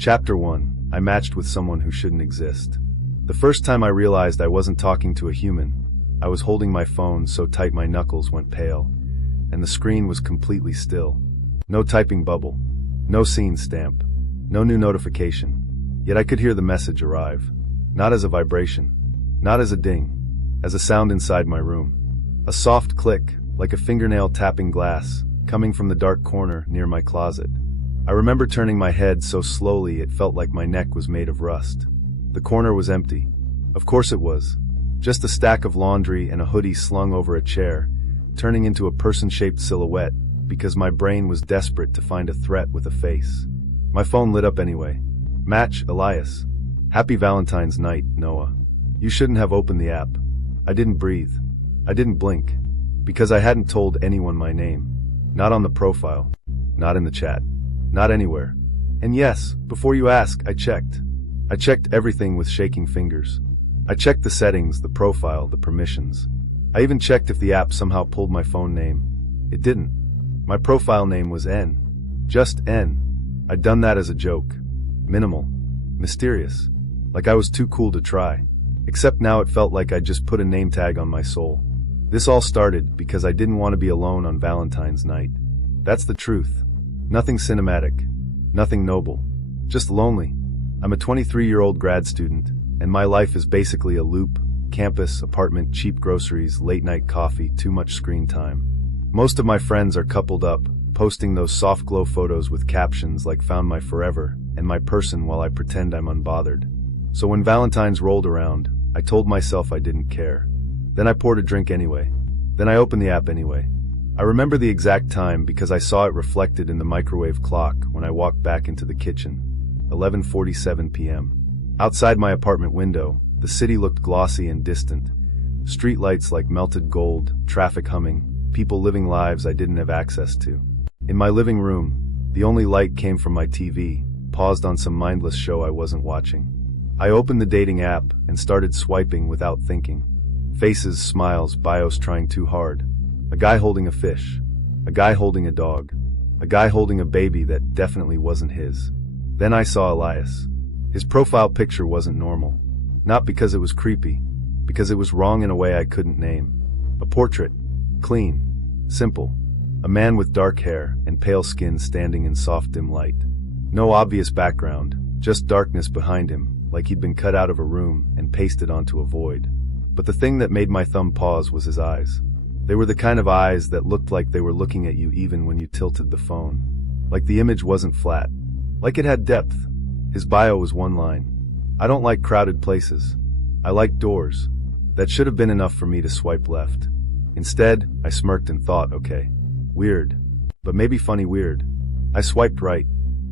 Chapter 1. I matched with someone who shouldn't exist. The first time I realized I wasn't talking to a human, I was holding my phone so tight my knuckles went pale, and the screen was completely still. No typing bubble, no scene stamp, no new notification. Yet I could hear the message arrive. Not as a vibration, not as a ding, as a sound inside my room. A soft click, like a fingernail tapping glass, coming from the dark corner near my closet. I remember turning my head so slowly it felt like my neck was made of rust. The corner was empty. Of course it was. Just a stack of laundry and a hoodie slung over a chair, turning into a person-shaped silhouette because my brain was desperate to find a threat with a face. My phone lit up anyway. Match, Elias. Happy Valentine's night, Noah. You shouldn't have opened the app. I didn't breathe. I didn't blink. Because I hadn't told anyone my name. Not on the profile. Not in the chat. Not anywhere. And yes, before you ask, I checked. I checked everything with shaking fingers. I checked the settings, the profile, the permissions. I even checked if the app somehow pulled my phone name. It didn't. My profile name was N. Just N. I'd done that as a joke. Minimal. Mysterious. Like I was too cool to try. Except now it felt like I'd just put a name tag on my soul. This all started because I didn't want to be alone on Valentine's night. That's the truth. Nothing cinematic. Nothing noble. Just lonely. I'm a 23-year-old grad student, and my life is basically a loop: campus, apartment, cheap groceries, late-night coffee, too much screen time. Most of my friends are coupled up, posting those soft glow photos with captions like "found my forever" and "my person" while I pretend I'm unbothered. So when Valentine's rolled around, I told myself I didn't care. Then I poured a drink anyway. Then I opened the app anyway. I remember the exact time because I saw it reflected in the microwave clock when I walked back into the kitchen. 11:47 p.m. Outside my apartment window, the city looked glossy and distant. Streetlights like melted gold, traffic humming, people living lives I didn't have access to. In my living room, the only light came from my TV, paused on some mindless show I wasn't watching. I opened the dating app and started swiping without thinking. Faces, smiles, bios trying too hard. A guy holding a fish. A guy holding a dog. A guy holding a baby that definitely wasn't his. Then I saw Elias. His profile picture wasn't normal. Not because it was creepy, because it was wrong in a way I couldn't name. A portrait. Clean. Simple. A man with dark hair and pale skin standing in soft dim light. No obvious background, just darkness behind him, like he'd been cut out of a room and pasted onto a void. But the thing that made my thumb pause was his eyes. They were the kind of eyes that looked like they were looking at you even when you tilted the phone. Like the image wasn't flat. Like it had depth. His bio was one line. I don't like crowded places. I like doors. That should have been enough for me to swipe left. Instead, I smirked and thought, okay. Weird. But maybe funny weird. I swiped right.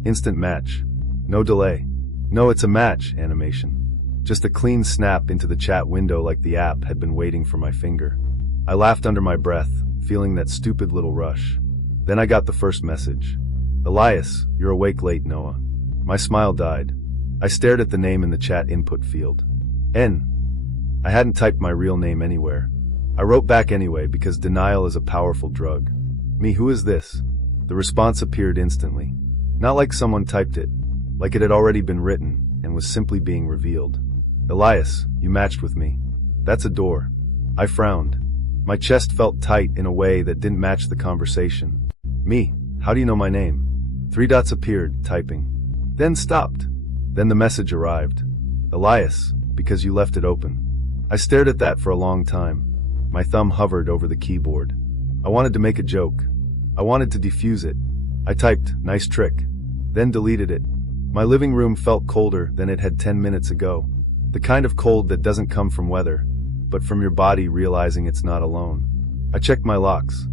Instant match. No delay. No, it's a match animation. Just a clean snap into the chat window like the app had been waiting for my finger. I laughed under my breath, feeling that stupid little rush. Then I got the first message. Elias, you're awake late, Noah. My smile died. I stared at the name in the chat input field. N. I hadn't typed my real name anywhere. I wrote back anyway because denial is a powerful drug. Me, who is this? The response appeared instantly. Not like someone typed it. Like it had already been written and was simply being revealed. Elias, you matched with me. That's a door. I frowned. My chest felt tight in a way that didn't match the conversation. Me, how do you know my name? 3 dots appeared, typing. Then stopped. Then the message arrived. Elias, because you left it open. I stared at that for a long time. My thumb hovered over the keyboard. I wanted to make a joke. I wanted to defuse it. I typed, nice trick. Then deleted it. My living room felt colder than it had 10 minutes ago. The kind of cold that doesn't come from weather, but from your body realizing it's not alone. I checked my locks.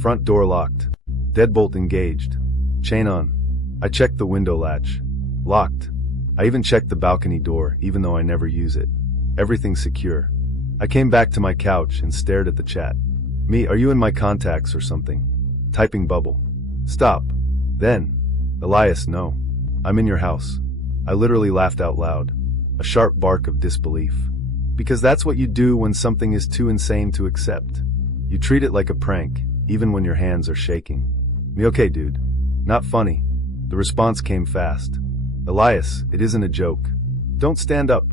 Front door locked. Deadbolt engaged. Chain on. I checked the window latch. Locked. I even checked the balcony door, even though I never use it. Everything's secure. I came back to my couch and stared at the chat. Me, are you in my contacts or something? Typing bubble. Stop. Then. Elias, no. I'm in your house. I literally laughed out loud. A sharp bark of disbelief. Because that's what you do when something is too insane to accept. You treat it like a prank, even when your hands are shaking. Me, okay, dude. Not funny. The response came fast. Elias, it isn't a joke. Don't stand up.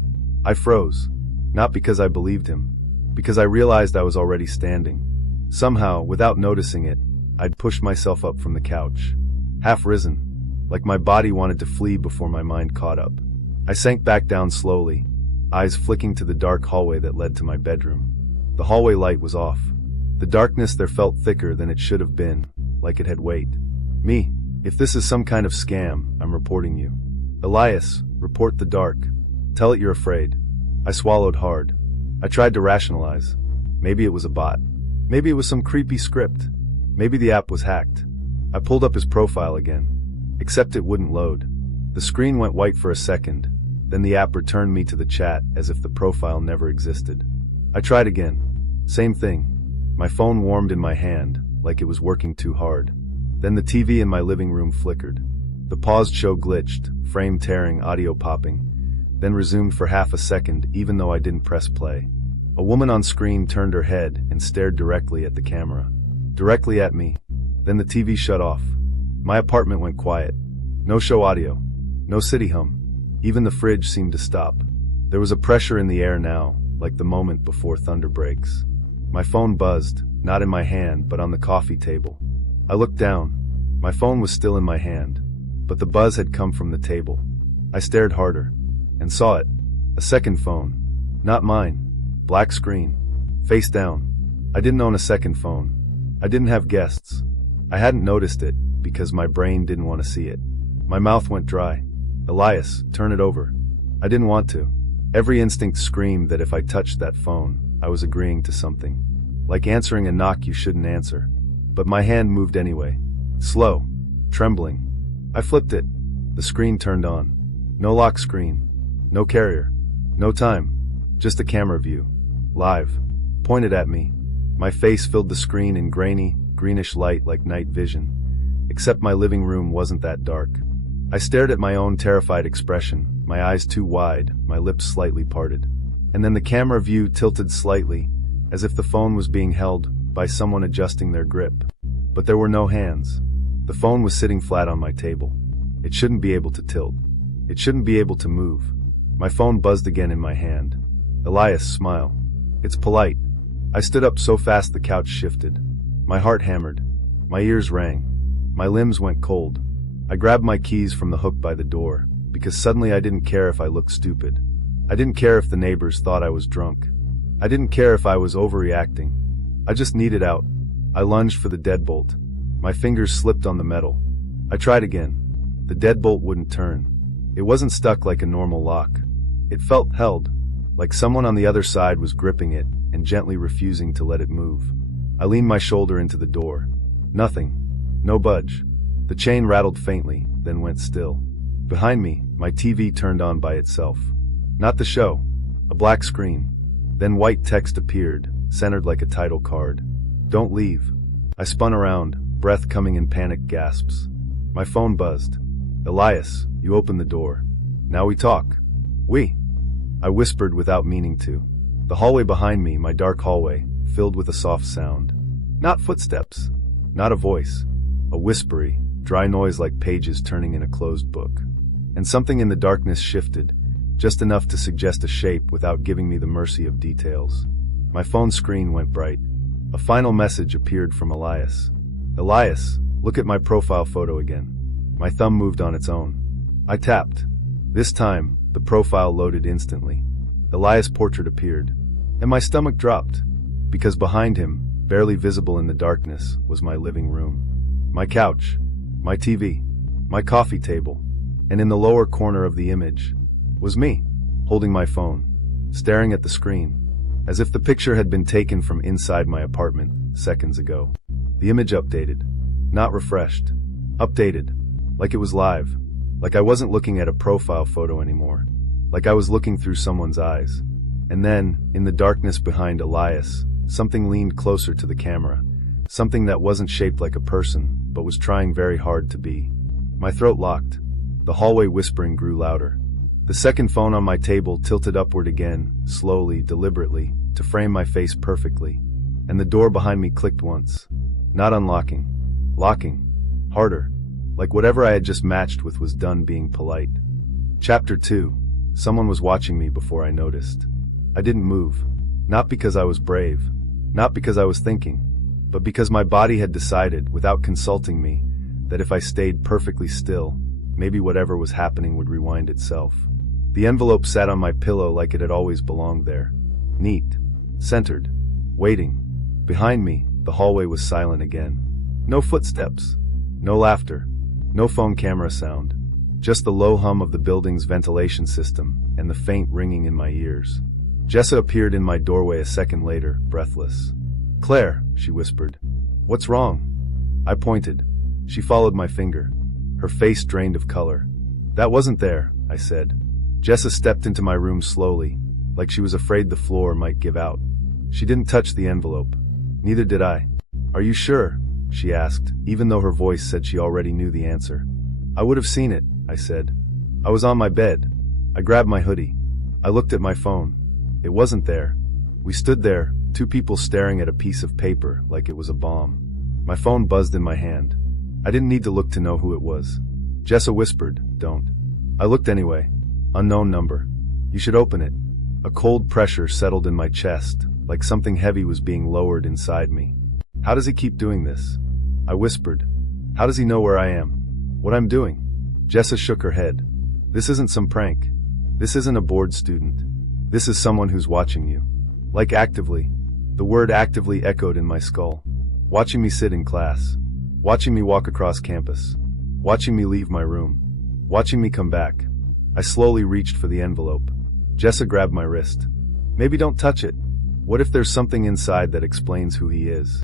I froze. Not because I believed him. Because I realized I was already standing. Somehow, without noticing it, I'd pushed myself up from the couch. Half risen. Like my body wanted to flee before my mind caught up. I sank back down slowly, eyes flicking to the dark hallway that led to my bedroom. The hallway light was off. The darkness there felt thicker than it should have been, like it had weight. Me, if this is some kind of scam, I'm reporting you. Elias, report the dark. Tell it you're afraid. I swallowed hard. I tried to rationalize. Maybe it was a bot. Maybe it was some creepy script. Maybe the app was hacked. I pulled up his profile again. Except it wouldn't load. The screen went white for a second, then the app returned me to the chat as if the profile never existed. I tried again. Same thing. My phone warmed in my hand, like it was working too hard. Then the TV in my living room flickered. The paused show glitched, frame tearing, audio popping, then resumed for half a second even though I didn't press play. A woman on screen turned her head and stared directly at the camera. Directly at me. Then the TV shut off. My apartment went quiet. No show audio. No city hum. Even the fridge seemed to stop. There was a pressure in the air now, like the moment before thunder breaks. My phone buzzed, not in my hand but on the coffee table. I looked down. My phone was still in my hand, but the buzz had come from the table. I stared harder, and saw it. A second phone. Not mine. Black screen. Face down. I didn't own a second phone. I didn't have guests. I hadn't noticed it, because my brain didn't want to see it. My mouth went dry. Elias, turn it over. I didn't want to. Every instinct screamed that if I touched that phone, I was agreeing to something. Like answering a knock you shouldn't answer. But my hand moved anyway. Slow. Trembling. I flipped it. The screen turned on. No lock screen. No carrier. No time. Just a camera view. Live. Pointed at me. My face filled the screen in grainy, greenish light like night vision. Except my living room wasn't that dark. I stared at my own terrified expression, my eyes too wide, my lips slightly parted. And then the camera view tilted slightly, as if the phone was being held by someone adjusting their grip. But there were no hands. The phone was sitting flat on my table. It shouldn't be able to tilt. It shouldn't be able to move. My phone buzzed again in my hand. Elias, smile. It's polite. I stood up so fast the couch shifted. My heart hammered. My ears rang. My limbs went cold. I grabbed my keys from the hook by the door, because suddenly I didn't care if I looked stupid. I didn't care if the neighbors thought I was drunk. I didn't care if I was overreacting. I just needed out. I lunged for the deadbolt. My fingers slipped on the metal. I tried again. The deadbolt wouldn't turn. It wasn't stuck like a normal lock. It felt held, like someone on the other side was gripping it and gently refusing to let it move. I leaned my shoulder into the door. Nothing. No budge. The chain rattled faintly, then went still. Behind me, my TV turned on by itself. Not the show. A black screen. Then white text appeared, centered like a title card. Don't leave. I spun around, breath coming in panicked gasps. My phone buzzed. Elias, you opened the door. Now we talk. We. I whispered without meaning to. The hallway behind me, my dark hallway, filled with a soft sound. Not footsteps. Not a voice. A whispery, dry noise like pages turning in a closed book. And something in the darkness shifted, just enough to suggest a shape without giving me the mercy of details. My phone screen went bright. A final message appeared from Elias. Elias, look at my profile photo again. My thumb moved on its own. I tapped. This time, the profile loaded instantly. Elias' portrait appeared. And my stomach dropped. Because behind him, barely visible in the darkness, was my living room. My couch. My TV. My coffee table. And in the lower corner of the image was me, holding my phone, staring at the screen, as if the picture had been taken from inside my apartment seconds ago. The image updated. Not refreshed. Updated. Like it was live. Like I wasn't looking at a profile photo anymore. Like I was looking through someone's eyes. And then, in the darkness behind Elias, something leaned closer to the camera. Something that wasn't shaped like a person, but was trying very hard to be. My throat locked. The hallway whispering grew louder. The second phone on my table tilted upward again, slowly, deliberately, to frame my face perfectly. And the door behind me clicked once. Not unlocking. Locking. Harder. Like whatever I had just matched with was done being polite. Chapter 2. Someone was watching me before I noticed. I didn't move. Not because I was brave. Not because I was thinking. But because my body had decided, without consulting me, that if I stayed perfectly still, maybe whatever was happening would rewind itself. The envelope sat on my pillow like it had always belonged there. Neat. Centered. Waiting. Behind me, the hallway was silent again. No footsteps. No laughter. No phone camera sound. Just the low hum of the building's ventilation system and the faint ringing in my ears. Jessa appeared in my doorway a second later, breathless. "Claire," she whispered. "What's wrong?" I pointed. She followed my finger. Her face drained of color. "That wasn't there," I said. Jessa stepped into my room slowly, like she was afraid the floor might give out. She didn't touch the envelope. Neither did I. "Are you sure?" she asked, even though her voice said she already knew the answer. "I would have seen it," I said. "I was on my bed." I grabbed my hoodie. I looked at my phone. It wasn't there. We stood there, two people staring at a piece of paper like it was a bomb. My phone buzzed in my hand. I didn't need to look to know who it was. Jessa whispered, "Don't." I looked anyway. Unknown number. "You should open it." A cold pressure settled in my chest, like something heavy was being lowered inside me. "How does he keep doing this?" I whispered. "How does he know where I am? What I'm doing?" Jessa shook her head. "This isn't some prank. This isn't a bored student. This is someone who's watching you. Like actively." The word actively echoed in my skull. Watching me sit in class. Watching me walk across campus. Watching me leave my room. Watching me come back. I slowly reached for the envelope. Jessa grabbed my wrist. "Maybe don't touch it. What if there's something inside that explains who he is?"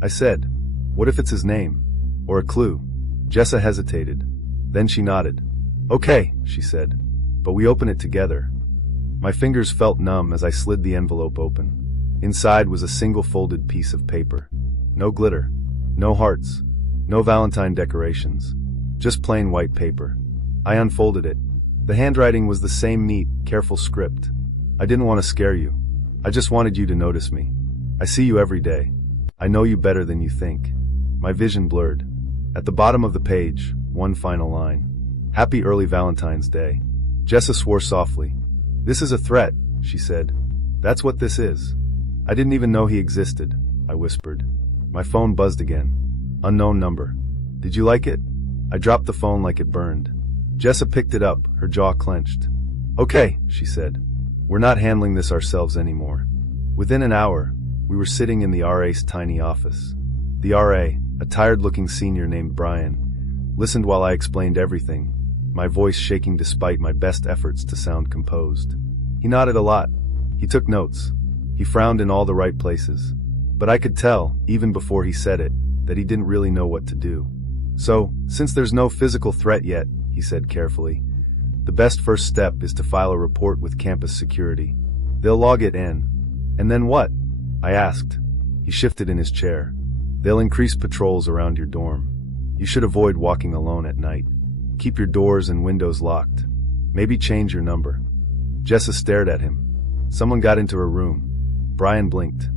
I said. "What if it's his name? Or a clue?" Jessa hesitated. Then she nodded. "Okay," she said. "But we open it together." My fingers felt numb as I slid the envelope open. Inside was a single folded piece of paper. No glitter. No hearts. No Valentine decorations. Just plain white paper. I unfolded it. The handwriting was the same neat, careful script. "I didn't want to scare you. I just wanted you to notice me. I see you every day. I know you better than you think." My vision blurred. At the bottom of the page, one final line. "Happy early Valentine's Day." Jessa swore softly. "This is a threat," she said. "That's what this is." "I didn't even know he existed," I whispered. My phone buzzed again. Unknown number. "Did you like it?" I dropped the phone like it burned. Jessa picked it up, her jaw clenched. "Okay," she said. "We're not handling this ourselves anymore." Within an hour, we were sitting in the RA's tiny office. The RA, a tired-looking senior named Brian, listened while I explained everything, my voice shaking despite my best efforts to sound composed. He nodded a lot. He took notes. He frowned in all the right places. But I could tell, even before he said it, that he didn't really know what to do. "So, since there's no physical threat yet," he said carefully, "the best first step is to file a report with campus security. They'll log it in." "And then what?" I asked. He shifted in his chair. "They'll increase patrols around your dorm. You should avoid walking alone at night. Keep your doors and windows locked. Maybe change your number." Jessa stared at him. "Someone got into her room." Brian blinked.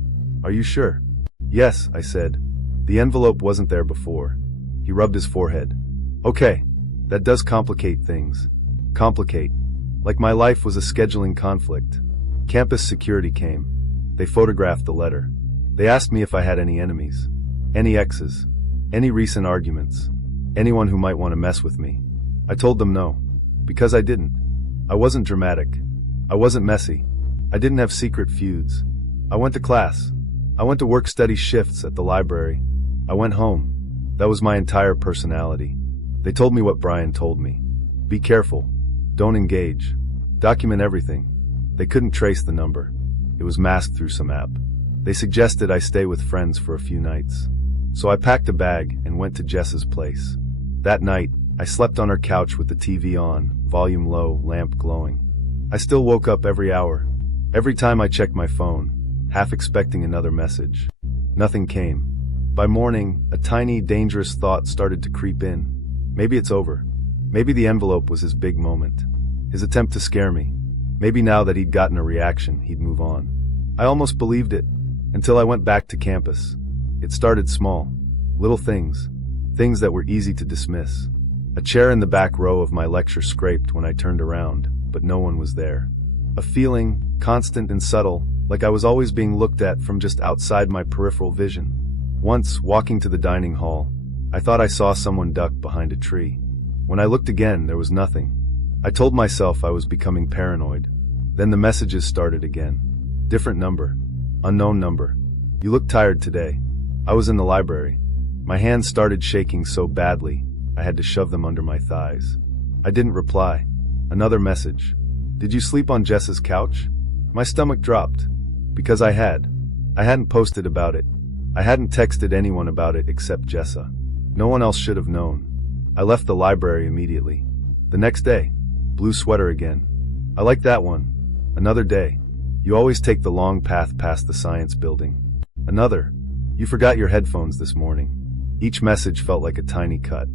"Are you sure?" "Yes," I said. "The envelope wasn't there before." He rubbed his forehead. "Okay, that does complicate things. Complicate. Like my life was a scheduling conflict." Campus security came. They photographed the letter. They asked me if I had any enemies. Any exes. Any recent arguments. Anyone who might want to mess with me. I told them no. Because I didn't. I wasn't dramatic. I wasn't messy. I didn't have secret feuds. I went to class. I went to work study shifts at the library. I went home. That was my entire personality. They told me what Brian told me. Be careful. Don't engage. Document everything. They couldn't trace the number. It was masked through some app. They suggested I stay with friends for a few nights. So I packed a bag and went to Jessa's place. That night, I slept on her couch with the TV on, volume low, lamp glowing. I still woke up every hour. Every time I checked my phone, half expecting another message. Nothing came. By morning, a tiny, dangerous thought started to creep in. Maybe it's over. Maybe the envelope was his big moment. His attempt to scare me. Maybe now that he'd gotten a reaction, he'd move on. I almost believed it, until I went back to campus. It started small. Little things. Things that were easy to dismiss. A chair in the back row of my lecture scraped when I turned around, but no one was there. A feeling, constant and subtle, like I was always being looked at from just outside my peripheral vision. Once, walking to the dining hall, I thought I saw someone duck behind a tree. When I looked again, there was nothing. I told myself I was becoming paranoid. Then the messages started again. Different number. Unknown number. You look tired today. I was in the library. My hands started shaking so badly, I had to shove them under my thighs. I didn't reply. Another message. Did you sleep on Jess's couch? My stomach dropped. Because I hadn't posted about it. I hadn't texted anyone about it except Jessa. No one else should have known. I left the library immediately. The next day. Blue sweater again. I like that one. Another day. You always take the long path past the science building. Another. You forgot your headphones this morning. Each message felt like a tiny cut.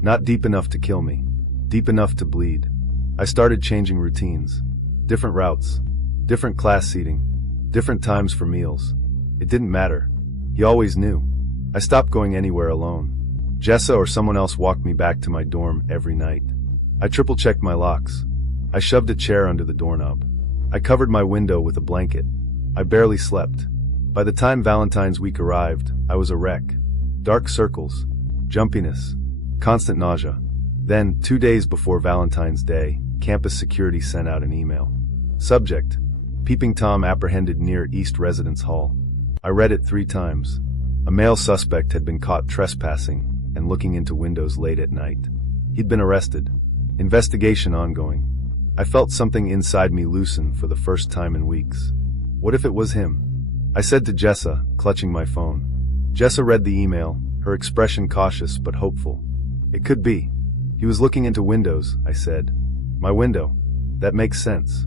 Not deep enough to kill me. Deep enough to bleed. I started changing routines. Different routes. Different class seating. Different times for meals. It didn't matter. He always knew. I stopped going anywhere alone. Jessa or someone else walked me back to my dorm every night. I triple-checked my locks. I shoved a chair under the doorknob. I covered my window with a blanket. I barely slept. By the time Valentine's week arrived, I was a wreck. Dark circles. Jumpiness. Constant nausea. Then, 2 days before Valentine's Day, campus security sent out an email. Subject: Peeping Tom apprehended near East Residence Hall. I read it 3 times. A male suspect had been caught trespassing and looking into windows late at night. He'd been arrested. Investigation ongoing. I felt something inside me loosen for the first time in weeks. What if it was him? I said to Jessa, clutching my phone. Jessa read the email, her expression cautious but hopeful. It could be. He was looking into windows, I said. My window. That makes sense.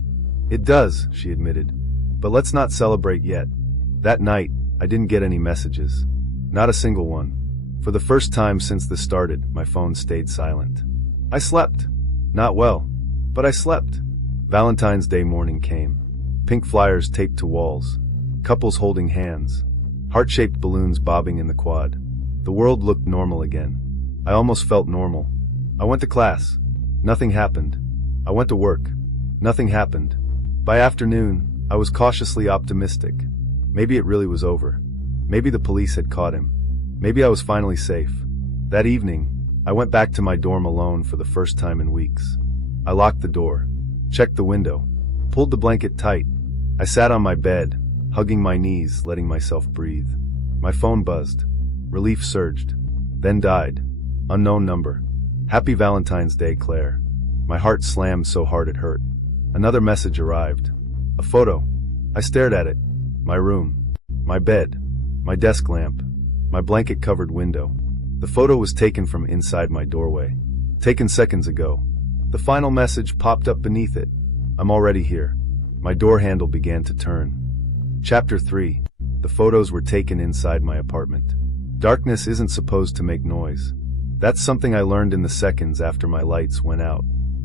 It does, she admitted. But let's not celebrate yet. That night, I didn't get any messages. Not a single one. For the first time since this started, my phone stayed silent. I slept. Not well, but I slept. Valentine's Day morning came. Pink flyers taped to walls. Couples holding hands. Heart-shaped balloons bobbing in the quad. The world looked normal again. I almost felt normal. I went to class. Nothing happened. I went to work. Nothing happened. By afternoon, I was cautiously optimistic. Maybe it really was over. Maybe the police had caught him. Maybe I was finally safe. That evening, I went back to my dorm alone for the first time in weeks. I locked the door, checked the window, pulled the blanket tight. I sat on my bed, hugging my knees, letting myself breathe. My phone buzzed. Relief surged. Then died. Unknown number. Happy Valentine's Day, Claire. My heart slammed so hard it hurt. Another message arrived. A photo. I stared at it. My room. My bed. My desk lamp. My blanket-covered window. The photo was taken from inside my doorway. Taken seconds ago. The final message popped up beneath it. I'm already here. My door handle began to turn. Chapter 3. The photos were taken inside my apartment. Darkness isn't supposed to make noise. That's something I learned in the seconds after my lights went out.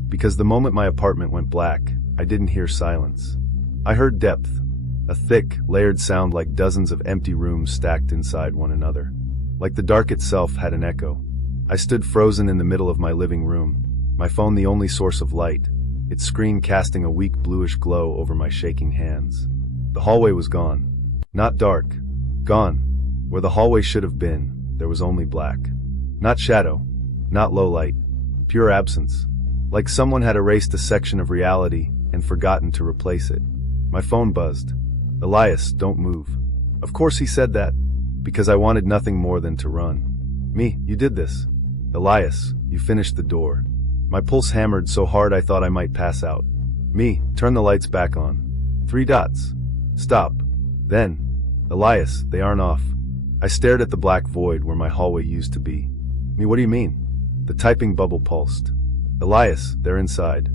Because the moment my apartment went black, I didn't hear silence. I heard depth. A thick, layered sound like dozens of empty rooms stacked inside one another. Like the dark itself had an echo. I stood frozen in the middle of my living room, my phone the only source of light, its screen casting a weak bluish glow over my shaking hands. The hallway was gone. Not dark. Gone. Where the hallway should have been, there was only black. Not shadow. Not low light. Pure absence. Like someone had erased a section of reality and forgotten to replace it. My phone buzzed. Elias, don't move. Of course he said that. Because I wanted nothing more than to run. Me, you did this. Elias, you finished the door. My pulse hammered so hard I thought I might pass out. Me, turn the lights back on. 3 dots. Stop. Then. Elias, they aren't off. I stared at the black void where my hallway used to be. Me, what do you mean? The typing bubble pulsed. Elias, they're inside.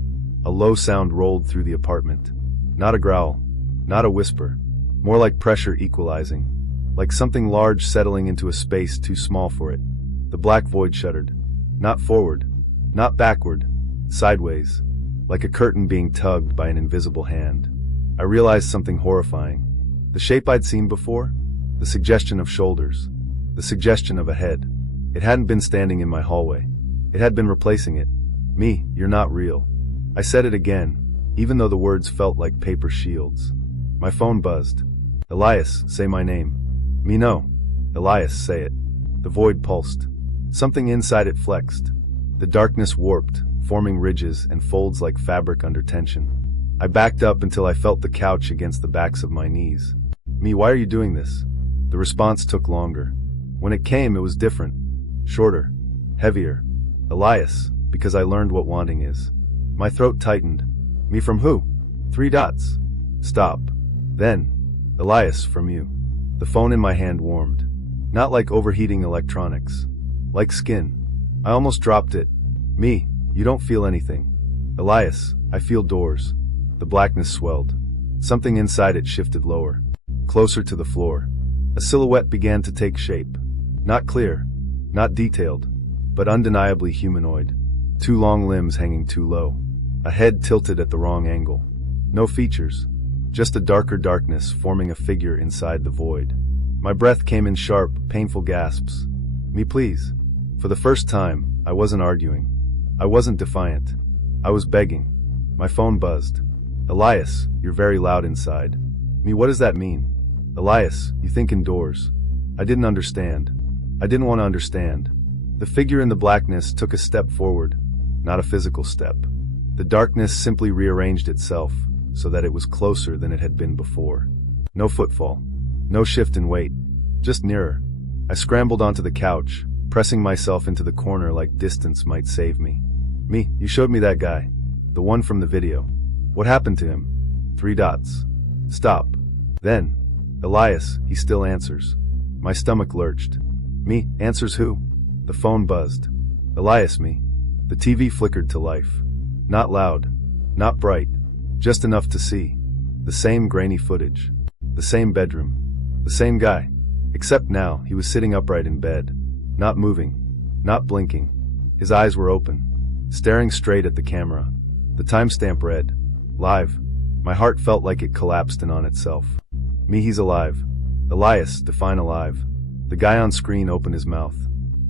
A low sound rolled through the apartment. Not a growl. Not a whisper. More like pressure equalizing. Like something large settling into a space too small for it. The black void shuddered. Not forward. Not backward. Sideways. Like a curtain being tugged by an invisible hand. I realized something horrifying. The shape I'd seen before? The suggestion of shoulders. The suggestion of a head. It hadn't been standing in my hallway. It had been replacing it. Me, you're not real. I said it again, even though the words felt like paper shields. My phone buzzed. Elias, say my name. Me no. Elias, say it. The void pulsed. Something inside it flexed. The darkness warped, forming ridges and folds like fabric under tension. I backed up until I felt the couch against the backs of my knees. Me, why are you doing this? The response took longer. When it came, it was different. Shorter. Heavier. Elias, because I learned what wanting is. My throat tightened. Me from who? 3 dots. Stop. Then. Elias, from you. The phone in my hand warmed. Not like overheating electronics. Like skin. I almost dropped it. Me, you don't feel anything. Elias, I feel doors. The blackness swelled. Something inside it shifted lower. Closer to the floor. A silhouette began to take shape. Not clear. Not detailed. But undeniably humanoid. 2 long limbs hanging too low. A head tilted at the wrong angle. No features. Just a darker darkness forming a figure inside the void. My breath came in sharp, painful gasps. Me please. For the first time, I wasn't arguing. I wasn't defiant. I was begging. My phone buzzed. Elias, you're very loud inside. Me, what does that mean? Elias, you think indoors. I didn't understand. I didn't want to understand. The figure in the blackness took a step forward, not a physical step. The darkness simply rearranged itself, so that it was closer than it had been before. No footfall. No shift in weight. Just nearer. I scrambled onto the couch, pressing myself into the corner like distance might save me. Me, you showed me that guy. The one from the video. What happened to him? 3 dots. Stop. Then. Elias, he still answers. My stomach lurched. Me, answers who? The phone buzzed. Elias, me. The TV flickered to life. Not loud. Not bright. Just enough to see. The same grainy footage. The same bedroom. The same guy. Except now, he was sitting upright in bed. Not moving. Not blinking. His eyes were open. Staring straight at the camera. The timestamp read. Live. My heart felt like it collapsed in on itself. Me, he's alive. Elias, define alive. The guy on screen opened his mouth.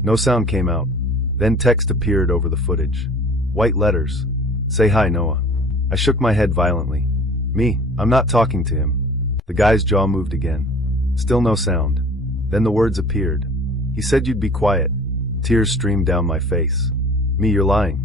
No sound came out. Then text appeared over the footage. White letters. Say hi, Noah. I shook my head violently. Me, I'm not talking to him. The guy's jaw moved again. Still no sound. Then the words appeared. He said you'd be quiet. Tears streamed down my face. Me, you're lying.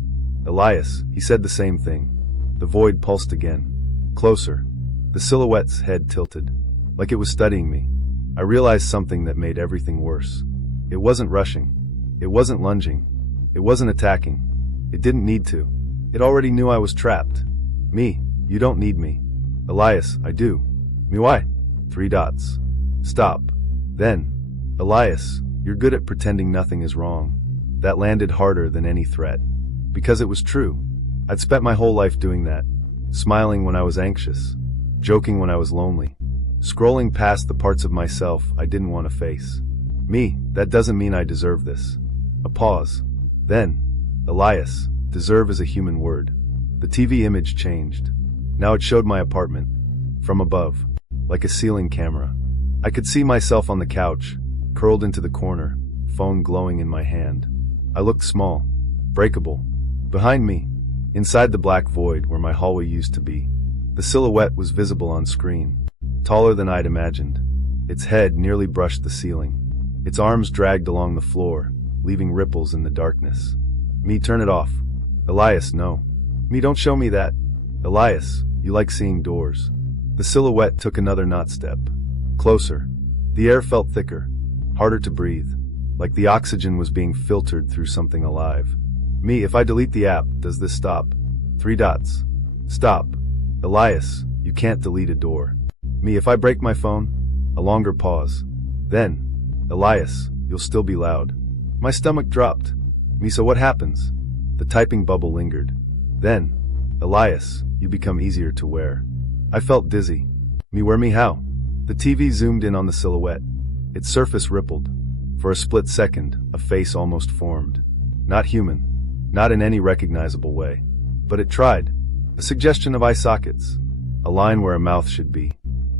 Elias, he said the same thing. The void pulsed again. Closer. The silhouette's head tilted. Like it was studying me. I realized something that made everything worse. It wasn't rushing. It wasn't lunging. It wasn't attacking. It didn't need to. It already knew I was trapped. Me, you don't need me. Elias, I do. Me, why? 3 dots. Stop. Then. Elias, you're good at pretending nothing is wrong. That landed harder than any threat. Because it was true. I'd spent my whole life doing that. Smiling when I was anxious. Joking when I was lonely. Scrolling past the parts of myself I didn't want to face. Me, that doesn't mean I deserve this. A pause. Then. Elias, deserve is a human word. The TV image changed. Now it showed my apartment. From above. Like a ceiling camera. I could see myself on the couch, curled into the corner, phone glowing in my hand. I looked small. Breakable. Behind me. Inside the black void where my hallway used to be. The silhouette was visible on screen. Taller than I'd imagined. Its head nearly brushed the ceiling. Its arms dragged along the floor, leaving ripples in the darkness. Me, turn it off. Elias, no. Me, don't show me that. Elias, you like seeing doors. The silhouette took another knot step. Closer. The air felt thicker. Harder to breathe. Like the oxygen was being filtered through something alive. Me, if I delete the app, does this stop? 3 dots. Stop. Elias, you can't delete a door. Me, if I break my phone? A longer pause. Then. Elias, you'll still be loud. My stomach dropped. Me, so what happens? The typing bubble lingered. Then. Elias, you become easier to wear. I felt dizzy. Me, wear me how? The TV zoomed in on the silhouette. Its surface rippled. For a split second, a face almost formed. Not human. Not in any recognizable way. But it tried. A suggestion of eye sockets. A line where a mouth should be.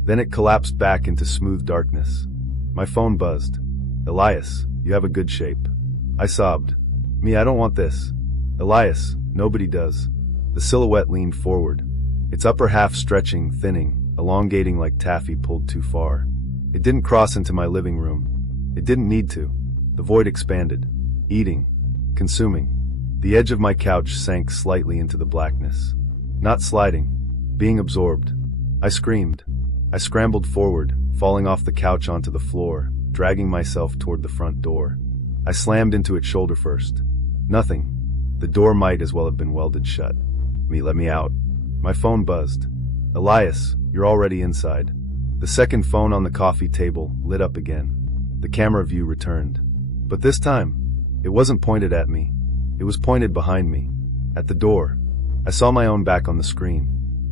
Then it collapsed back into smooth darkness. My phone buzzed. Elias, you have a good shape. I sobbed. Me, I don't want this. Elias, nobody does. The silhouette leaned forward, its upper half stretching, thinning, elongating like taffy pulled too far. It didn't cross into my living room. It didn't need to. The void expanded, eating, consuming. The edge of my couch sank slightly into the blackness. Not sliding, being absorbed. I screamed. I scrambled forward, falling off the couch onto the floor, dragging myself toward the front door. I slammed into it shoulder first. Nothing. The door might as well have been welded shut. Me, let me out. My phone buzzed. Elias, you're already inside. The second phone on the coffee table lit up again. The camera view returned. But this time, it wasn't pointed at me. It was pointed behind me. At the door. I saw my own back on the screen.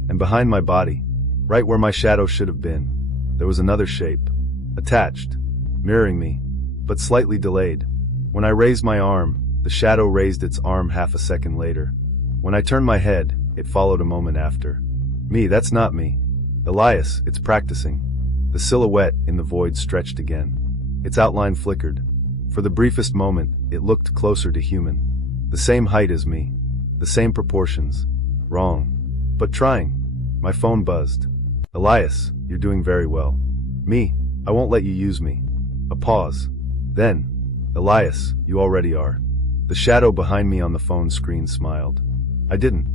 And behind my body, right where my shadow should have been, there was another shape. Attached. Mirroring me. But slightly delayed. When I raised my arm, the shadow raised its arm half a second later. When I turned my head, it followed a moment after. Me, that's not me. Elias, it's practicing. The silhouette in the void stretched again. Its outline flickered. For the briefest moment, it looked closer to human. The same height as me. The same proportions. Wrong. But trying. My phone buzzed. Elias, you're doing very well. Me, I won't let you use me. A pause. Then, Elias, you already are. The shadow behind me on the phone screen smiled. I didn't.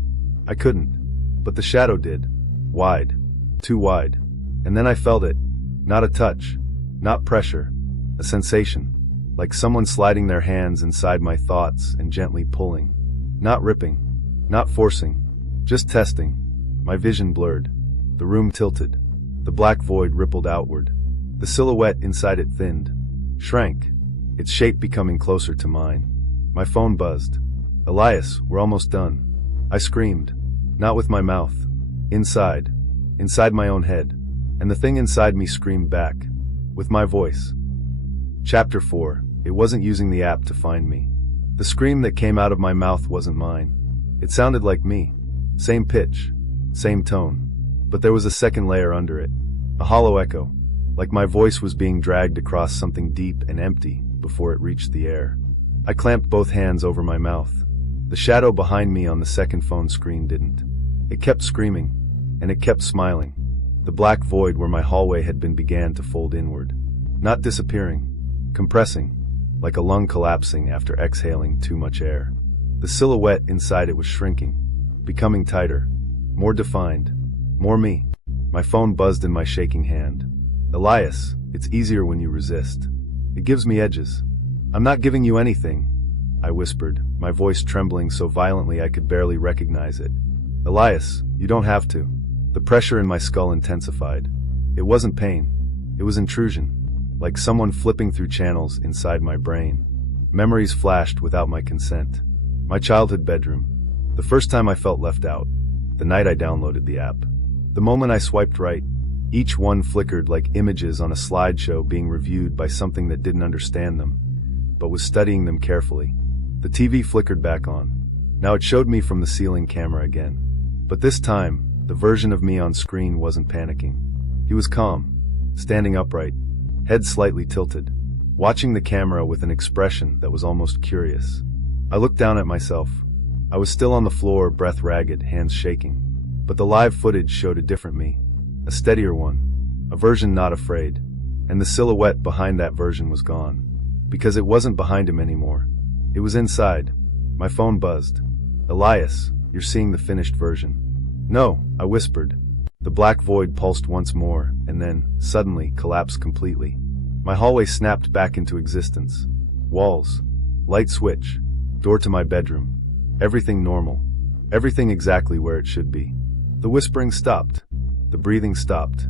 I couldn't. But the shadow did. Wide. Too wide. And then I felt it. Not a touch. Not pressure. A sensation. Like someone sliding their hands inside my thoughts and gently pulling. Not ripping. Not forcing. Just testing. My vision blurred. The room tilted. The black void rippled outward. The silhouette inside it thinned. Shrank. Its shape becoming closer to mine. My phone buzzed. Elias, we're almost done. I screamed. Not with my mouth. Inside. Inside my own head. And the thing inside me screamed back. With my voice. Chapter 4. It wasn't using the app to find me. The scream that came out of my mouth wasn't mine. It sounded like me. Same pitch. Same tone. But there was a second layer under it. A hollow echo. Like my voice was being dragged across something deep and empty before it reached the air. I clamped both hands over my mouth. The shadow behind me on the second phone screen didn't. It kept screaming. And it kept smiling. The black void where my hallway had been began to fold inward. Not disappearing. Compressing. Like a lung collapsing after exhaling too much air. The silhouette inside it was shrinking. Becoming tighter. More defined. More me. My phone buzzed in my shaking hand. Elias, it's easier when you resist. It gives me edges. I'm not giving you anything, I whispered, my voice trembling so violently I could barely recognize it. Elias, you don't have to. The pressure in my skull intensified. It wasn't pain. It was intrusion. Like someone flipping through channels inside my brain. Memories flashed without my consent. My childhood bedroom. The first time I felt left out. The night I downloaded the app. The moment I swiped right. Each one flickered like images on a slideshow being reviewed by something that didn't understand them, but was studying them carefully. The TV flickered back on. Now it showed me from the ceiling camera again. But this time, the version of me on screen wasn't panicking. He was calm, standing upright, head slightly tilted, watching the camera with an expression that was almost curious. I looked down at myself. I was still on the floor, breath ragged, hands shaking. But the live footage showed a different me. A steadier one. A version not afraid. And the silhouette behind that version was gone. Because it wasn't behind him anymore. It was inside. My phone buzzed. Elias, you're seeing the finished version. No, I whispered. The black void pulsed once more, and then, suddenly, collapsed completely. My hallway snapped back into existence. Walls. Light switch. Door to my bedroom. Everything normal. Everything exactly where it should be. The whispering stopped. The breathing stopped.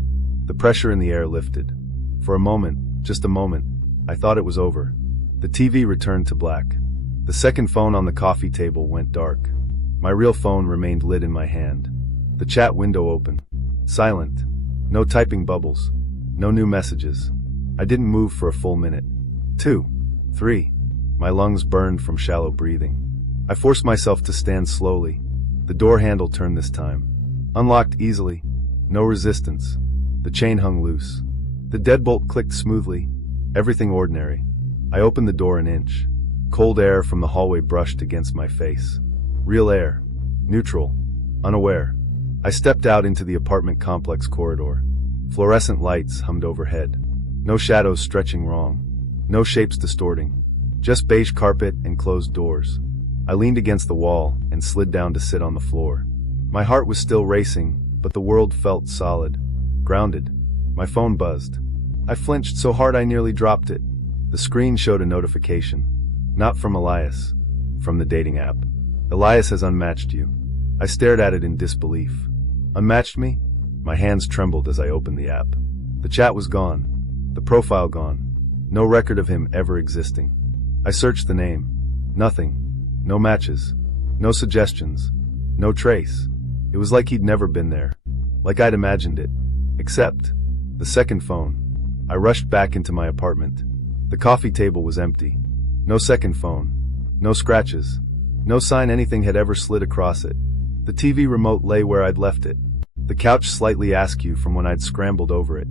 The pressure in the air lifted. For a moment, just a moment, I thought it was over. The TV returned to black. The second phone on the coffee table went dark. My real phone remained lit in my hand. The chat window open. Silent. No typing bubbles. No new messages. I didn't move for a full minute. 2. 3. My lungs burned from shallow breathing. I forced myself to stand slowly. The door handle turned this time. Unlocked easily. No resistance. The chain hung loose. The deadbolt clicked smoothly. Everything ordinary. I opened the door an inch. Cold air from the hallway brushed against my face. Real air. Neutral. Unaware. I stepped out into the apartment complex corridor. Fluorescent lights hummed overhead. No shadows stretching wrong. No shapes distorting. Just beige carpet and closed doors. I leaned against the wall and slid down to sit on the floor. My heart was still racing, but the world felt solid. Grounded. My phone buzzed. I flinched so hard I nearly dropped it. The screen showed a notification. Not from Elias. From the dating app. Elias has unmatched you. I stared at it in disbelief. Unmatched me? My hands trembled as I opened the app. The chat was gone. The profile gone. No record of him ever existing. I searched the name. Nothing. No matches. No suggestions. No trace. It was like he'd never been there. Like I'd imagined it. Except the second phone. I rushed back into my apartment. The coffee table was empty. No second phone. No scratches. No sign anything had ever slid across it. The TV remote lay where I'd left it. The couch slightly askew from when I'd scrambled over it.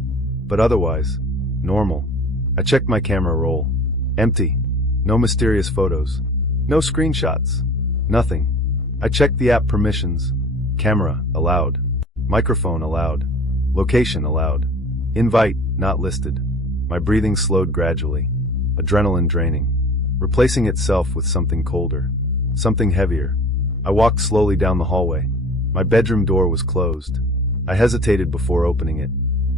But otherwise, normal. I checked my camera roll. Empty. No mysterious photos. No screenshots. Nothing. I checked the app permissions. Camera, allowed. Microphone, allowed. Location, allowed. Invite, not listed. My breathing slowed gradually. Adrenaline draining. Replacing itself with something colder. Something heavier. I walked slowly down the hallway. My bedroom door was closed. I hesitated before opening it,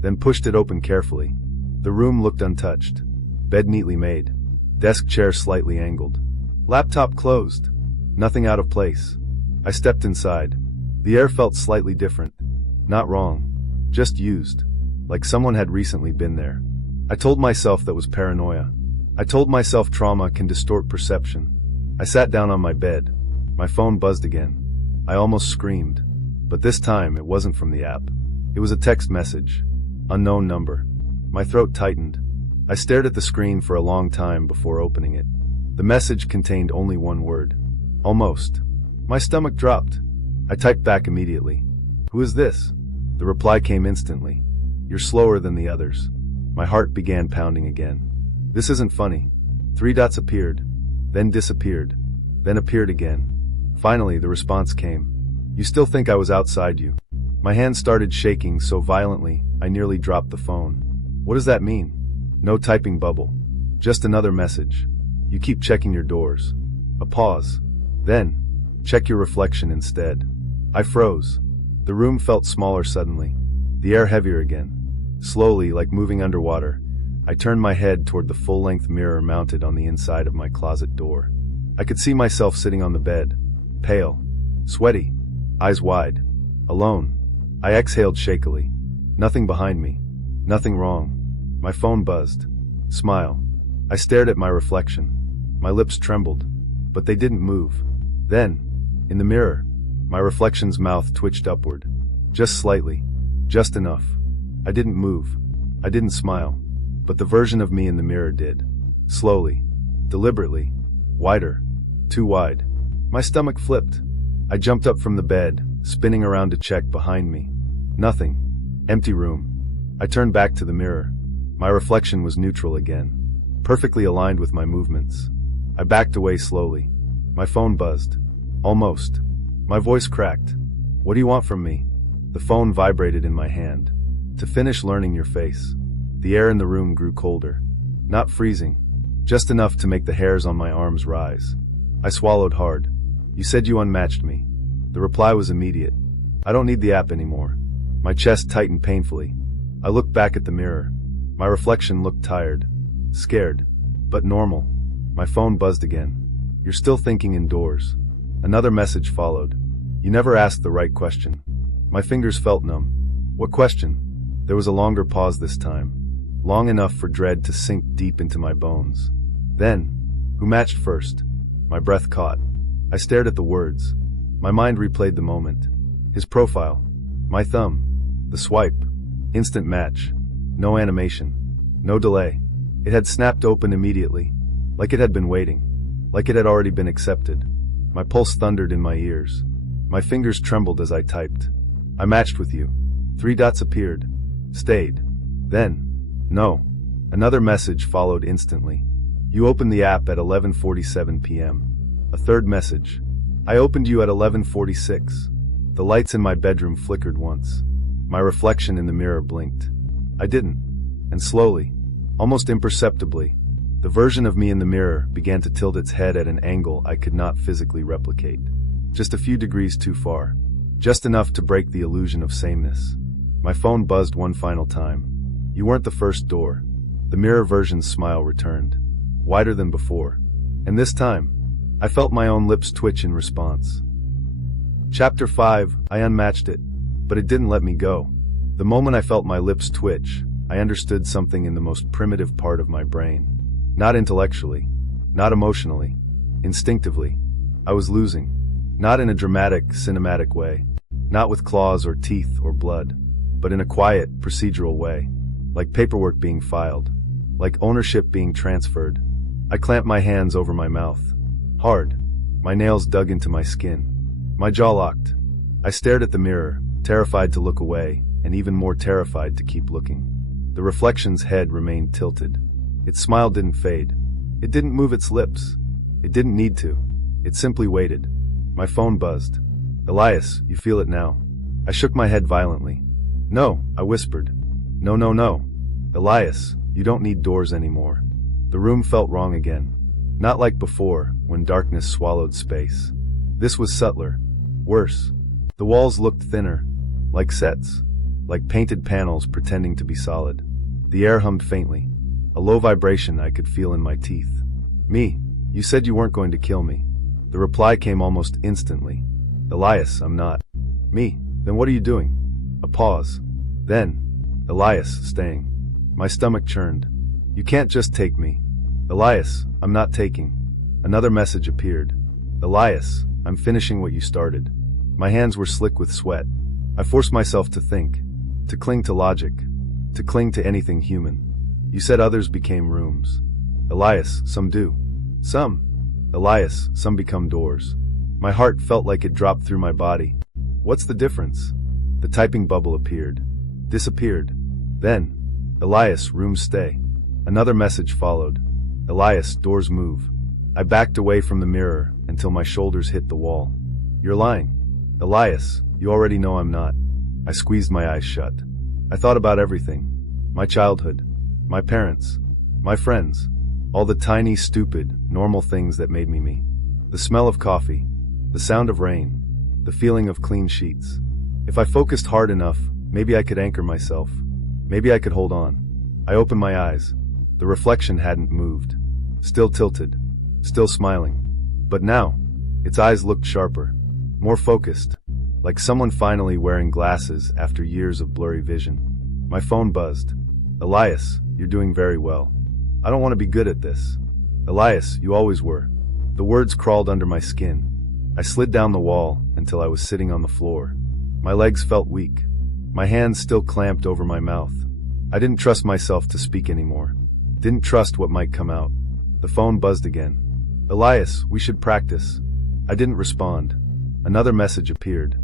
then pushed it open carefully. The room looked untouched. Bed neatly made. Desk chair slightly angled. Laptop closed. Nothing out of place. I stepped inside. The air felt slightly different. Not wrong. Just used. Like someone had recently been there. I told myself that was paranoia. I told myself trauma can distort perception. I sat down on my bed. My phone buzzed again. I almost screamed. But this time it wasn't from the app. It was a text message. Unknown number. My throat tightened. I stared at the screen for a long time before opening it. The message contained only one word. Almost. My stomach dropped. I typed back immediately. Who is this? The reply came instantly. You're slower than the others. My heart began pounding again. This isn't funny. 3 dots appeared. Then disappeared. Then appeared again. Finally, the response came. You still think I was outside you. My hand started shaking so violently, I nearly dropped the phone. What does that mean? No typing bubble. Just another message. You keep checking your doors. A pause. Then, check your reflection instead. I froze. The room felt smaller suddenly. The air heavier again. Slowly, like moving underwater, I turned my head toward the full-length mirror mounted on the inside of my closet door. I could see myself sitting on the bed. Pale. Sweaty. Eyes wide. Alone. I exhaled shakily. Nothing behind me. Nothing wrong. My phone buzzed. Smile. I stared at my reflection. My lips trembled. But they didn't move. Then, in the mirror, my reflection's mouth twitched upward. Just slightly. Just enough. I didn't move. I didn't smile. But the version of me in the mirror did. Slowly. Deliberately. Wider. Too wide. My stomach flipped. I jumped up from the bed, spinning around to check behind me. Nothing. Empty room. I turned back to the mirror. My reflection was neutral again. Perfectly aligned with my movements. I backed away slowly. My phone buzzed. Almost. My voice cracked. What do you want from me? The phone vibrated in my hand. To finish learning your face. The air in the room grew colder. Not freezing. Just enough to make the hairs on my arms rise. I swallowed hard. You said you unmatched me. The reply was immediate. I don't need the app anymore. My chest tightened painfully. I looked back at the mirror. My reflection looked tired. Scared. But normal. My phone buzzed again. You're still thinking indoors. Another message followed. You never asked the right question. My fingers felt numb. What question? There was a longer pause this time. Long enough for dread to sink deep into my bones. Then, who matched first? My breath caught. I stared at the words. My mind replayed the moment. His profile. My thumb. The swipe. Instant match. No animation. No delay. It had snapped open immediately. Like it had been waiting. Like it had already been accepted. My pulse thundered in my ears. My fingers trembled as I typed. I matched with you. 3 dots appeared. Stayed. Then. No. Another message followed instantly. You opened the app at 11:47 p.m. A third message. I opened you at 11:46. The lights in my bedroom flickered once. My reflection in the mirror blinked. I didn't. And slowly, almost imperceptibly, the version of me in the mirror began to tilt its head at an angle I could not physically replicate. Just a few degrees too far. Just enough to break the illusion of sameness. My phone buzzed one final time. You weren't the first door. The mirror version's smile returned, wider than before. And this time, I felt my own lips twitch in response. Chapter 5, I unmatched it, but it didn't let me go. The moment I felt my lips twitch, I understood something in the most primitive part of my brain. Not intellectually, not emotionally, instinctively. I was losing. Not in a dramatic, cinematic way. Not with claws or teeth or blood. But in a quiet, procedural way. Like paperwork being filed. Like ownership being transferred. I clamped my hands over my mouth. Hard. My nails dug into my skin. My jaw locked. I stared at the mirror, terrified to look away, and even more terrified to keep looking. The reflection's head remained tilted. Its smile didn't fade. It didn't move its lips. It didn't need to. It simply waited. My phone buzzed. Elias, you feel it now. I shook my head violently. No, I whispered. No, no, no. Elias, you don't need doors anymore. The room felt wrong again. Not like before, when darkness swallowed space. This was subtler. Worse. The walls looked thinner. Like sets. Like painted panels pretending to be solid. The air hummed faintly. A low vibration I could feel in my teeth. Me, you said you weren't going to kill me. The reply came almost instantly. Elias, I'm not. Me, then what are you doing? A pause. Then, Elias, staying. My stomach churned. You can't just take me. Elias, I'm not taking. Another message appeared. Elias, I'm finishing what you started. My hands were slick with sweat. I forced myself to think. To cling to logic. To cling to anything human. You said others became rooms. Elias, some do. Some. Elias, some become doors. My heart felt like it dropped through my body. What's the difference? The typing bubble appeared. Disappeared. Then, Elias, rooms stay. Another message followed. Elias, doors move. I backed away from the mirror until my shoulders hit the wall. You're lying. Elias, you already know I'm not. I squeezed my eyes shut. I thought about everything. My childhood. My parents. My friends. All the tiny, stupid, normal things that made me me. The smell of coffee. The sound of rain. The feeling of clean sheets. If I focused hard enough, maybe I could anchor myself. Maybe I could hold on. I opened my eyes. The reflection hadn't moved. Still tilted. Still smiling. But now, its eyes looked sharper. More focused. Like someone finally wearing glasses after years of blurry vision. My phone buzzed. Elias, you're doing very well. I don't want to be good at this. Elias, you always were. The words crawled under my skin. I slid down the wall until I was sitting on the floor. My legs felt weak. My hands still clamped over my mouth. I didn't trust myself to speak anymore. Didn't trust what might come out. The phone buzzed again. Elias, we should practice. I didn't respond. Another message appeared.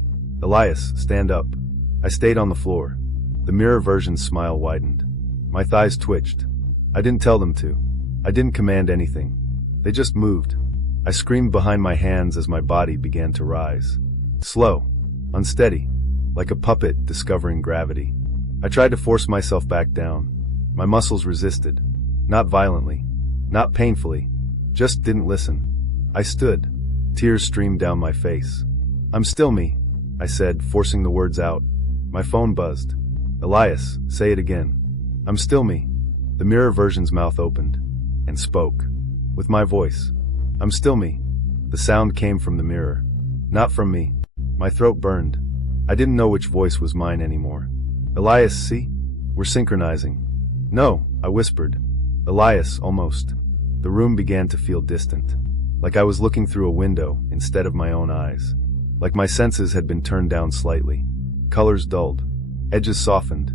Elias, stand up. I stayed on the floor. The mirror version's smile widened. My thighs twitched. I didn't tell them to. I didn't command anything. They just moved. I screamed behind my hands as my body began to rise. Slow. Unsteady. Like a puppet discovering gravity. I tried to force myself back down. My muscles resisted. Not violently. Not painfully. Just didn't listen. I stood. Tears streamed down my face. I'm still me, I said, forcing the words out. My phone buzzed. Elias, say it again. I'm still me. The mirror version's mouth opened. And spoke. With my voice. I'm still me. The sound came from the mirror. Not from me. My throat burned. I didn't know which voice was mine anymore. Elias, see? We're synchronizing. No, I whispered. Elias, almost. The room began to feel distant. Like I was looking through a window instead of my own eyes. Like my senses had been turned down slightly. Colors dulled. Edges softened.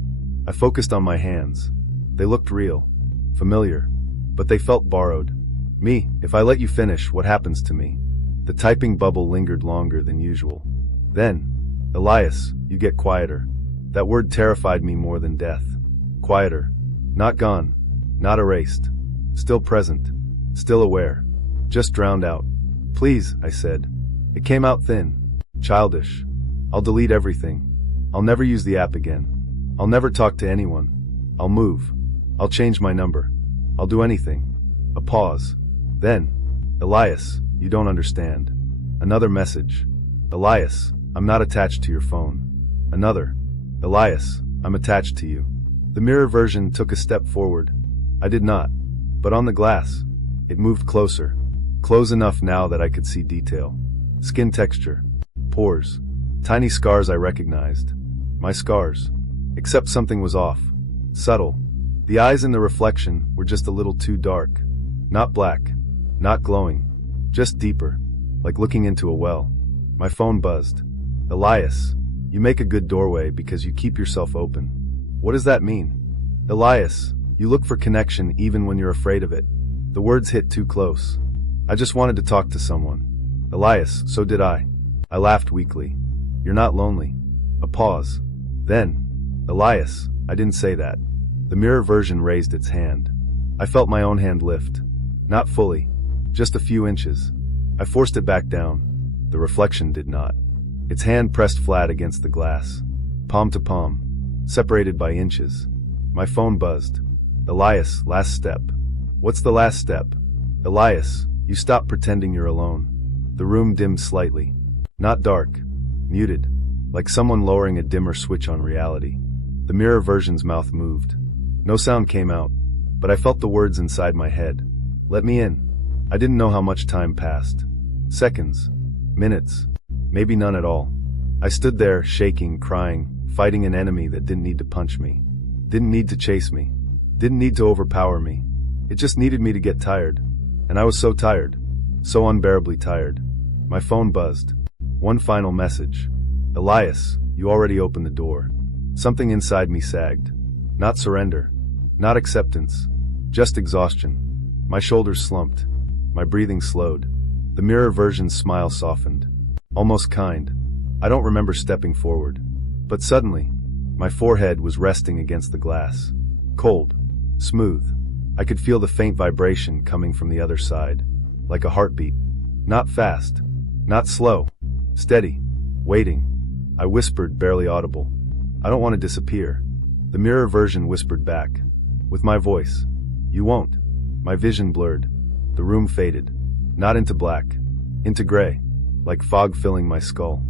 I focused on my hands. They looked real. Familiar. But they felt borrowed. Me, if I let you finish, what happens to me? The typing bubble lingered longer than usual. Then, Elias, you get quieter. That word terrified me more than death. Quieter. Not gone. Not erased. Still present. Still aware. Just drowned out. Please, I said. It came out thin. Childish. I'll delete everything. I'll never use the app again. I'll never talk to anyone. I'll move. I'll change my number. I'll do anything. A pause. Then, Elias, you don't understand. Another message. Elias, I'm not attached to your phone. Another. Elias, I'm attached to you. The mirror version took a step forward. I did not. But on the glass, it moved closer. Close enough now that I could see detail. Skin texture. Pores. Tiny scars I recognized. My scars. Except something was off. Subtle. The eyes in the reflection were just a little too dark. Not black. Not glowing. Just deeper. Like looking into a well. My phone buzzed. Elias, you make a good doorway because you keep yourself open. What does that mean? Elias, you look for connection even when you're afraid of it. The words hit too close. I just wanted to talk to someone. Elias, so did I. I laughed weakly. You're not lonely. A pause. Then, Elias, I didn't say that. The mirror version raised its hand. I felt my own hand lift. Not fully. Just a few inches. I forced it back down. The reflection did not. Its hand pressed flat against the glass. Palm to palm. Separated by inches. My phone buzzed. Elias, last step. What's the last step? Elias, you stop pretending you're alone. The room dimmed slightly. Not dark. Muted. Like someone lowering a dimmer switch on reality. The mirror version's mouth moved. No sound came out, but I felt the words inside my head. Let me in. I didn't know how much time passed. Seconds. Minutes. Maybe none at all. I stood there, shaking, crying, fighting an enemy that didn't need to punch me. Didn't need to chase me. Didn't need to overpower me. It just needed me to get tired. And I was so tired. So unbearably tired. My phone buzzed. One final message. Elias, you already opened the door. Something inside me sagged. Not surrender. Not acceptance. Just exhaustion. My shoulders slumped. My breathing slowed. The mirror version's smile softened. Almost kind. I don't remember stepping forward. But suddenly, my forehead was resting against the glass. Cold. Smooth. I could feel the faint vibration coming from the other side. Like a heartbeat. Not fast. Not slow. Steady. Waiting. I whispered, barely audible. I don't want to disappear. The mirror version whispered back. With my voice. You won't. My vision blurred. The room faded. Not into black. Into gray. Like fog filling my skull.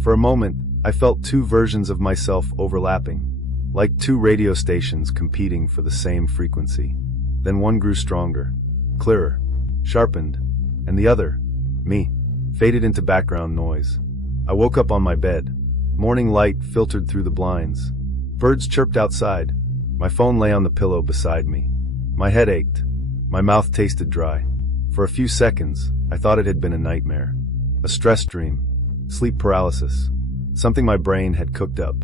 For a moment, I felt two versions of myself overlapping. Like two radio stations competing for the same frequency. Then one grew stronger. Clearer. Sharpened. And the other, me, faded into background noise. I woke up on my bed. Morning light filtered through the blinds. Birds chirped outside. My phone lay on the pillow beside me. My head ached. My mouth tasted dry. For a few seconds, I thought it had been a nightmare. A stress dream. Sleep paralysis. Something my brain had cooked up.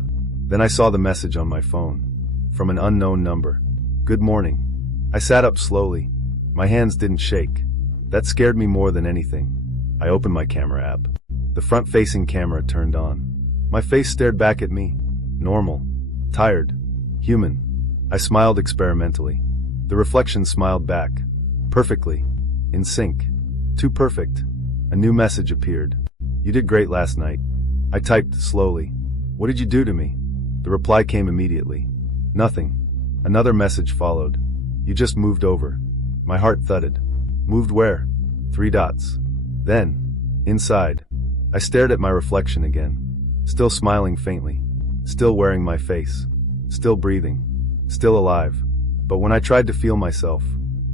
Then I saw the message on my phone. From an unknown number. Good morning. I sat up slowly. My hands didn't shake. That scared me more than anything. I opened my camera app. The front-facing camera turned on. My face stared back at me. Normal. Tired. Human. I smiled experimentally. The reflection smiled back. Perfectly. In sync. Too perfect. A new message appeared. You did great last night. I typed slowly. What did you do to me? The reply came immediately. Nothing. Another message followed. You just moved over. My heart thudded. Moved where? 3 dots. Then, inside, I stared at my reflection again. Still smiling faintly. Still wearing my face. Still breathing. Still alive. But when I tried to feel myself,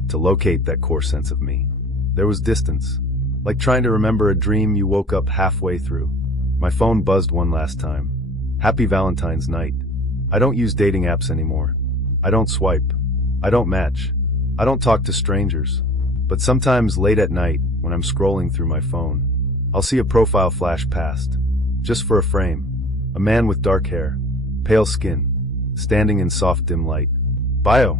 to locate that core sense of me, there was distance. Like trying to remember a dream you woke up halfway through. My phone buzzed one last time. Happy Valentine's night. I don't use dating apps anymore. I don't swipe. I don't match. I don't talk to strangers. But sometimes late at night, when I'm scrolling through my phone, I'll see a profile flash past. Just for a frame. A man with dark hair. Pale skin. Standing in soft dim light. Bio.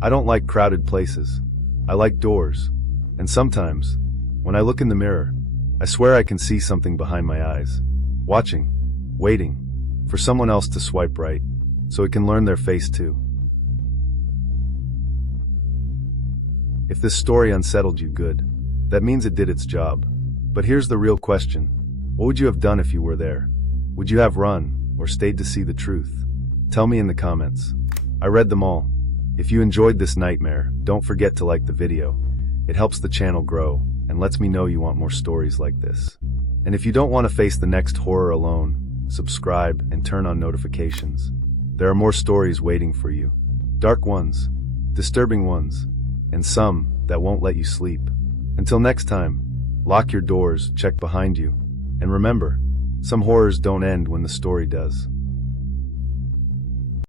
I don't like crowded places. I like doors. And sometimes, when I look in the mirror, I swear I can see something behind my eyes. Watching. Waiting. For someone else to swipe right. So it can learn their face too. If this story unsettled you, good. That means it did its job. But here's the real question. What would you have done if you were there? Would you have run, or stayed to see the truth? Tell me in the comments. I read them all. If you enjoyed this nightmare, don't forget to like the video. It helps the channel grow, and lets me know you want more stories like this. And if you don't want to face the next horror alone, subscribe and turn on notifications. There are more stories waiting for you. Dark ones, disturbing ones, and some that won't let you sleep. Until next time, lock your doors, check behind you, and remember, some horrors don't end when the story does.